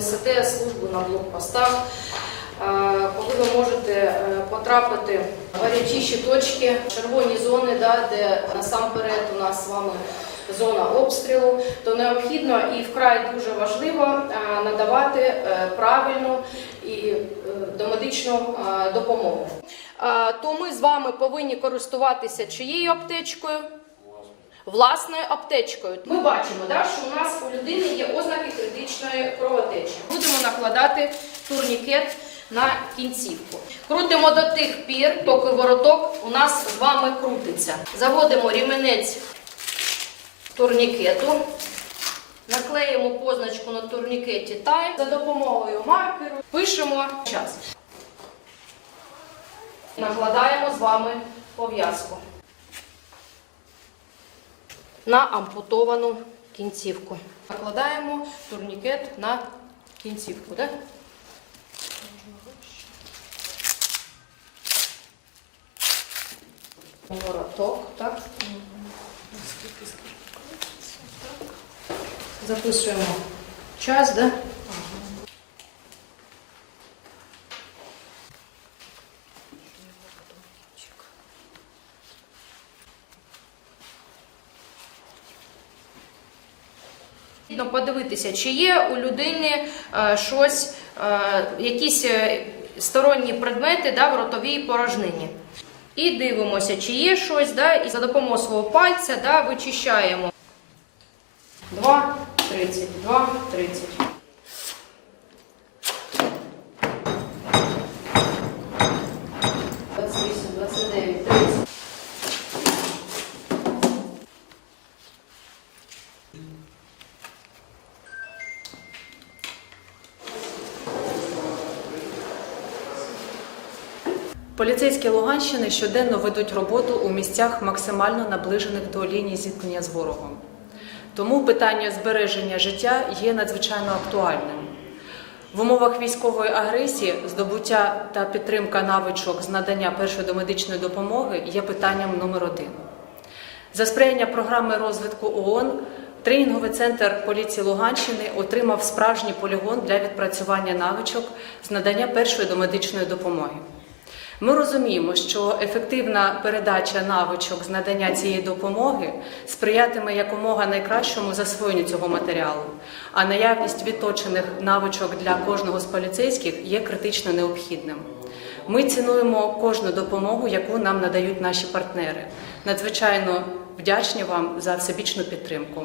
несете службу на блокпостах, е, коли ви можете е, потрапити в гарячіші точки, червоні зони, де насамперед у нас з вами зона обстрілу, то необхідно і вкрай дуже важливо е, надавати правильну і домедичну допомогу. То ми з вами повинні користуватися чиєю аптечкою? Власною аптечкою. Ми бачимо, да, що у нас у людини є ознаки критичної кровотечі. Будемо накладати турнікет на кінцівку. Крутимо до тих пір, поки вороток у нас з вами крутиться. Заводимо ріменець турнікету. Наклеїмо позначку на турнікеті тайм за допомогою маркеру. Пишемо час. Накладаємо з вами пов'язку на ампутовану кінцівку. Накладаємо турнікет на кінцівку. Так? Вороток, так? Записуємо час, да? Подивитися, чи є у людини е, щось, е, якісь е, сторонні предмети да, в ротовій порожнині. І дивимося, чи є щось, да, і за допомогою свого пальця да, вичищаємо. 2, 30, 2, 30. Поліцейські Луганщини щоденно ведуть роботу у місцях максимально наближених до лінії зіткнення з ворогом. Тому питання збереження життя є надзвичайно актуальним. В умовах військової агресії здобуття та підтримка навичок з надання першої домедичної допомоги є питанням номер один. За сприяння програми розвитку ООН тренінговий центр поліції Луганщини отримав справжній полігон для відпрацювання навичок з надання першої домедичної допомоги. Ми розуміємо, що ефективна передача навичок з надання цієї допомоги сприятиме якомога найкращому засвоєнню цього матеріалу, а наявність відточених навичок для кожного з поліцейських є критично необхідним. Ми цінуємо кожну допомогу, яку нам надають наші партнери. Надзвичайно вдячні вам за всебічну підтримку.